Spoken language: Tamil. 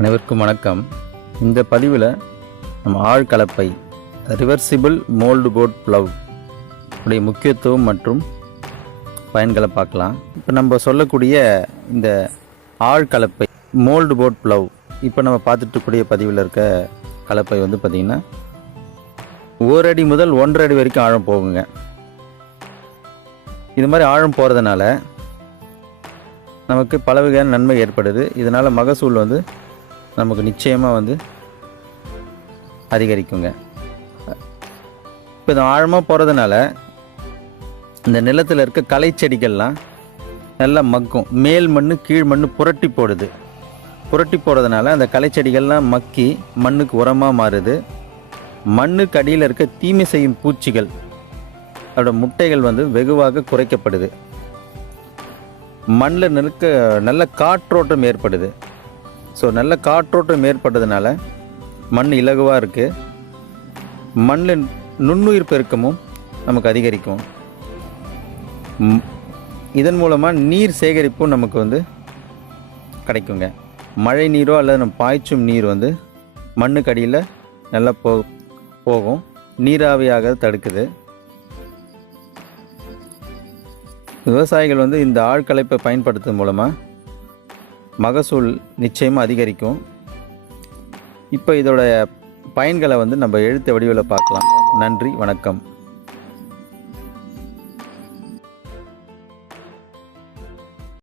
அனைவருக்கும் வணக்கம். இந்த பதிவில் நம்ம ஆழ்கலப்பை ரிவர்சிபிள் மோல்டு போர்ட் ப்ளவ் உடைய முக்கியத்துவம் மற்றும் பயன்களை பார்க்கலாம். இப்போ நம்ம சொல்லக்கூடிய இந்த ஆழ்கலப்பை மோல்டு போர்ட் ப்ளவ் இப்போ நம்ம பார்த்துட்டு இருக்கக்கூடிய பதிவில் இருக்க கலப்பை வந்து பார்த்திங்கன்னா 1 அடி முதல் 1.5 அடி வரைக்கும் ஆழம் போகுங்க. இது மாதிரி ஆழம் போகிறதுனால நமக்கு பல வகையான நன்மை ஏற்படுது. இதனால் மகசூல் வந்து நமக்கு நிச்சயமாக வந்து அதிகரிக்குங்க. இப்போ இது ஆழமாக போகிறதுனால இந்த நிலத்தில் இருக்க களை செடிகள்லாம் நல்லா மக்கும். மேல் மண் கீழ் மண் புரட்டி போடுது. புரட்டி போடுறதுனால அந்த களை செடிகள்லாம் மக்கி மண்ணுக்கு உரமாக மாறுது. மண்ணுக்கு அடியில் இருக்க தீமை செய்யும் பூச்சிகள் அதோட முட்டைகள் வந்து வெகுவாக குறைக்கப்படுது. மண்ணில் நிற்க நல்ல காற்றோட்டம் ஏற்படுது. ஸோ நல்ல காற்றோட்டம் ஏற்பட்டதுனால மண் இலகுவாக இருக்குது. மண்ணில் நுண்ணுயிர் பெருக்கமும் நமக்கு அதிகரிக்கும். இதன் மூலமாக நீர் சேகரிப்பும் நமக்கு வந்து கிடைக்குங்க. மழை நீரோ அல்லது நம்ம பாய்ச்சும் நீர் வந்து மண்ணுக்கு அடியில் நல்லா போகும். நீராவியாக தடுக்குது. விவசாயிகள் வந்து இந்த ஆழ்கலப்பை பயன்படுத்தும் மூலமாக மகசூல் நிச்சயமாக அதிகரிக்கும். இப்போ இதோட பயன்களை வந்து நம்ம எழுத்து வடிவில் பார்க்கலாம். நன்றி, வணக்கம்.